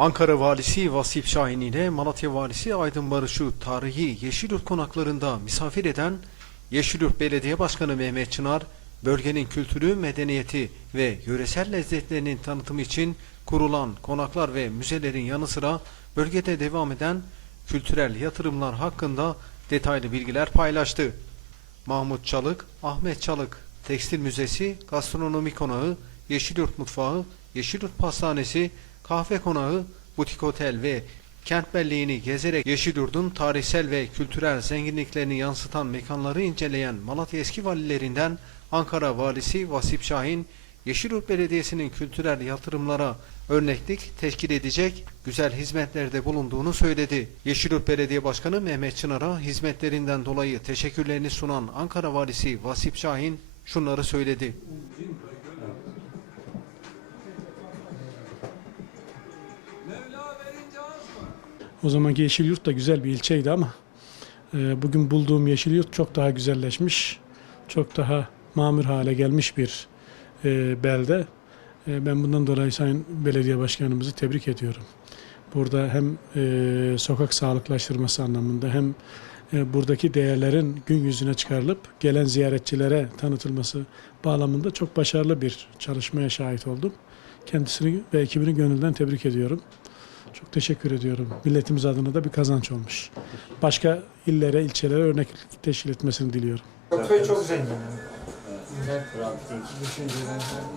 Ankara Valisi Vasip Şahin ile Malatya Valisi Aydın Barış'ı tarihi Yeşilyurt konaklarında misafir eden Yeşilyurt Belediye Başkanı Mehmet Çınar, bölgenin kültürü, medeniyeti ve yöresel lezzetlerinin tanıtımı için kurulan konaklar ve müzelerin yanı sıra bölgede devam eden kültürel yatırımlar hakkında detaylı bilgiler paylaştı. Mahmut Çalık, Ahmet Çalık Tekstil Müzesi, Gastronomi Konağı, Yeşilyurt Mutfağı, Yeşilyurt Pastanesi, Kahve Konağı, Butik Otel ve kent belleğini gezerek Yeşilyurt'un tarihsel ve kültürel zenginliklerini yansıtan mekanları inceleyen Malatya eski valilerinden Ankara Valisi Vasip Şahin, Yeşilyurt Belediyesi'nin kültürel yatırımlara örneklik teşkil edecek güzel hizmetlerde bulunduğunu söyledi. Yeşilyurt Belediye Başkanı Mehmet Çınar'a hizmetlerinden dolayı teşekkürlerini sunan Ankara Valisi Vasip Şahin şunları söyledi. O zamanki Yeşilyurt da güzel bir ilçeydi ama e, bugün bulduğum Yeşilyurt çok daha güzelleşmiş, çok daha mamur hale gelmiş bir e, belde. E, ben bundan dolayı Sayın Belediye Başkanımızı tebrik ediyorum. Burada hem e, sokak sağlıklaştırması anlamında hem e, buradaki değerlerin gün yüzüne çıkarılıp gelen ziyaretçilere tanıtılması bağlamında çok başarılı bir çalışmaya şahit oldum. Kendisini ve ekibini gönülden tebrik ediyorum. Çok teşekkür ediyorum. Milletimiz adına da bir kazanç olmuş. Başka illere, ilçelere örnek teşkil etmesini diliyorum. Köy çok zengin. Pratik.